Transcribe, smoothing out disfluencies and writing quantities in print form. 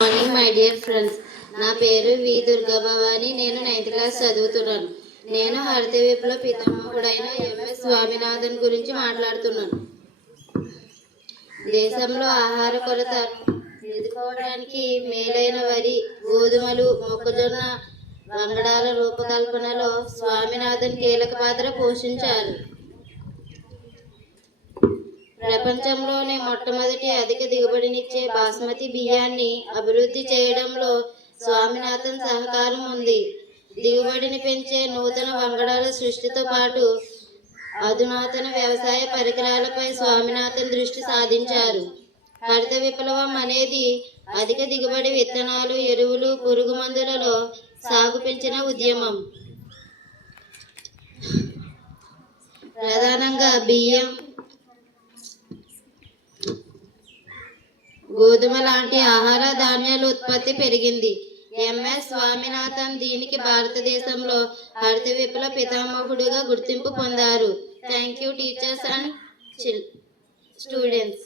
Morning my dear friends. నా పేరు వి దుర్గా భవాని. నేను 9th క్లాస్ చదువుతున్నాను. నేను హరిత విప్లవ పితామహుడైన ఎంఎస్ స్వామినాథన్ గురించి మాట్లాడుతున్నాను. దేశంలో ఆహార కొరతను ఎదుర్కోవడానికి మేలైన వరి, గోధుమలు, మొక్కజొన్న, వంగడాల రూపకల్పనలో స్వామినాథన్ కీలక పాత్ర పోషించారు. ప్రపంచంలోనే మొట్టమొదటి అధిక దిగుబడినిచ్చే బాస్మతి బియ్యాన్ని అభివృద్ధి చేయడంలో స్వామినాథన్ సహకారం ఉంది. దిగుబడిని పెంచే నూతన వంగడాల సృష్టితో పాటు అధునాతన వ్యవసాయ పరికరాలపై స్వామినాథన్ దృష్టి సాధించారు. హరిత విప్లవం అనేది అధిక దిగుబడి విత్తనాలు, ఎరువులు, పురుగు మందులలో సాగు పెంచిన ఉద్యమం. ప్రధానంగా బియ్యం, గోధుమ లాంటి ఆహార ధాన్యాల ఉత్పత్తి పెరిగింది. ఎంఎస్ స్వామినాథన్ దీనికి భారతదేశంలో హరిత విప్లవ పితామహుడుగా గుర్తింపు పొందారు. Thank you teachers and students.